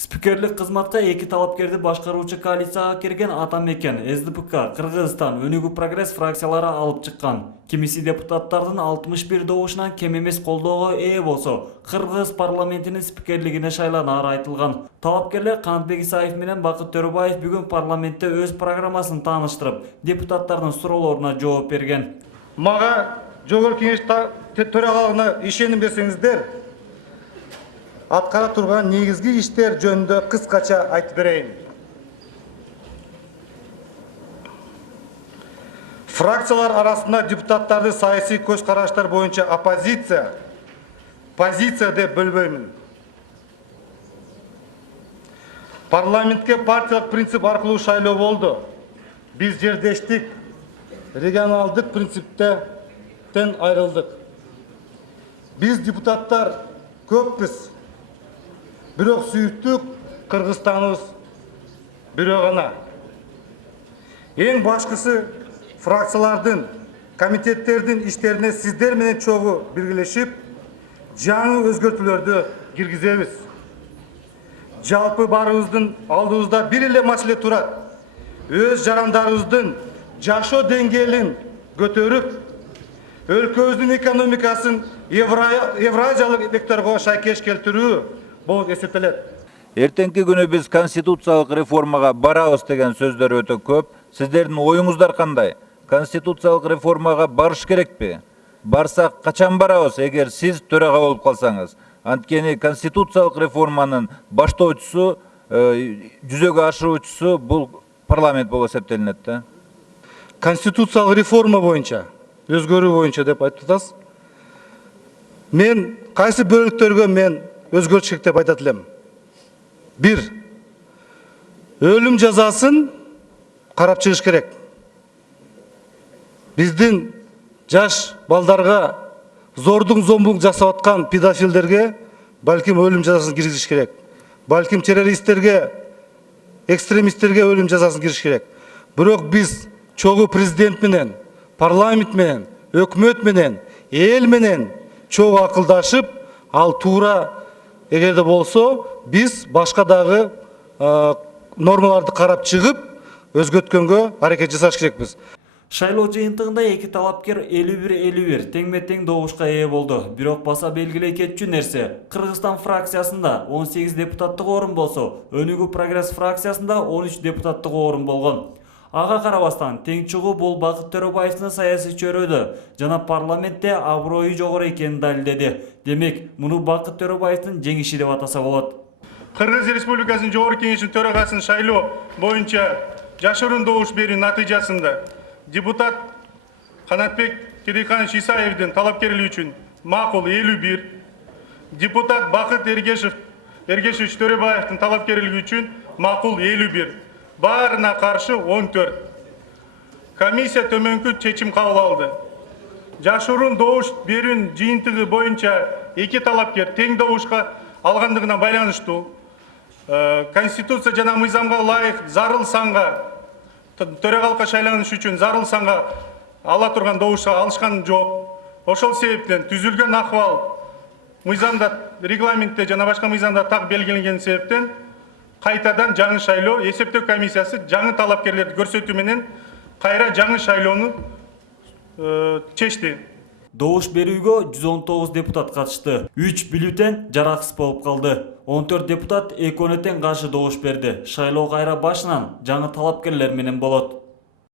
Спикерлик кызматка эки талапкерди башкаруучу коалицияга кирген Атамекен, СДПК, Кыргызстан, Өнүгүү Прогресс фракциялары алып чыккан. Кимиси депутаттардын 61 добушунан кем эмес колдоого ээ болсо, Кыргыз парламентинин спикерлигине шайланары айтылган. Талапкерлер Канатбек Исаев менен Бакыт Төрөбаев бүгүн парламентте өз программасын тааныштырып, депутаттардын суроолоруна жооп берген. Мага Жогорку Кеңеш төрагалыгына ишеним берсеңиздер, аткара турган негизги иштер жөнүндө кыскача айтып берейин. Фракциялар арасында депутаттарды саясий көз караштар боюнча позиция деп бөлбөймүн. Парламентке партиялык принцип аркылуу шайлоо болду. Биз жердештик, регионалдык принциптен айрылдык. Биз депутаттар көппүз. Бирок сүйүктүк Кыргызстаныбыз бирөө гана. Эң башкысы фракциялардын, комитеттердин иштерине сиздер менен чогуу биргелешип, жаңы өзгөртүүлөрдү киргизебиз. Жалпы баарыбыздын алдыбызда бир эле маселе турат. Өз жарандарыбыздын жашоо деңгээлин көтөрүп, өлкөбүздүн экономикасын евразиялык векторго шайкеш келтирүү болуп эсептелет. Эртеңки күнү биз конституциялык реформага барабыз деген сөздөр өтө көп. Сиздердин оюңуздар кандай? Конституциялык реформага барыш керекпи? Барсак качан барабыз, эгер сиз төрага болуп калсаңыз? Анткени конституциялык реформанын баштоочусу, жүзөгө ашыруучусу бул парламент болуп эсептелинет да. Конституциялык реформа боюнча, өзгөрүү боюнча деп айтып атасыз. Мен кайсы бөлүктөргө мен өзгөртүш керек деп айтат элем. 1. Өлүм жазасын карап чыгыш керек. Биздин жаш балдарга зордуң зомбуң жасап аткан педофилдерге балким өлүм жазасын киргизиш керек. Балким террористтерге, экстремисттерге өлүм жазасын киргизиш керек. Бирок биз чогуу президент менен, парламент менен, өкмөт менен, эл менен чогуу акылдашып, ал туура эгерде болсо, биз башка дагы нормаларды карап чыгып, өзгөрткөнгө аракет жасаш керекпиз. Шайлоо жыйынтыгында эки талапкер 51-51 теңме-тең добушка ээ болду. Бирок баса белгилей кетчү нерсе, Кыргызстан фракциясында 18 депутаттык орун болсо, Өнүгүү Прогресс фракциясында 13 депутаттык орун болгон. Ага карабастан тең чыгуу бул Бакыт Төрөбаевдин саясий чөйрөдө жана парламентте аброю жогору экенин далилдеди. Демек, муну Бакыт Төрөбаевдин жеңиши деп атаса болот. Кыргыз Республикасынын Жогорку Кеңешинин төрагасын шайлоо боюнча жашыруун добуш берүү натыйжасында депутат Канатбек Кедейканович Исаевдин талапкерлиги үчүн макул 51, депутат Бакыт Эргешевич Төрөбаевдин талапкерлиги үчүн макул 51, баарына каршы 14. Комиссия төмөнкү чечим кабыл алды. Жашыруун добуш берүүнүн жыйынтыгы боюнча эки талапкер тең добушка алгандыгына байланыштуу Конституция жана мыйзамга ылайык зарыл санга төрагалыкка шайланыш үчүн зарыл санга ала турган добушка алышкан жок. Ошол себептен түзүлгөн акыбал мыйзамда, регламентте жана башка мыйзамда так белгиленген себептен кайтадан жаңы шайлоо эсептөө комиссиясы жаңы талапкерлерди көрсөтүү менен кайра жаңы шайлоону чечти. Добуш берүүгө 119 депутат катышты. 3 бюллетень жараксыз болуп калды. 14 депутат экөөнө тең каршы добуш берди. Шайлоо кайра башынан жаңы талапкерлер менен болот.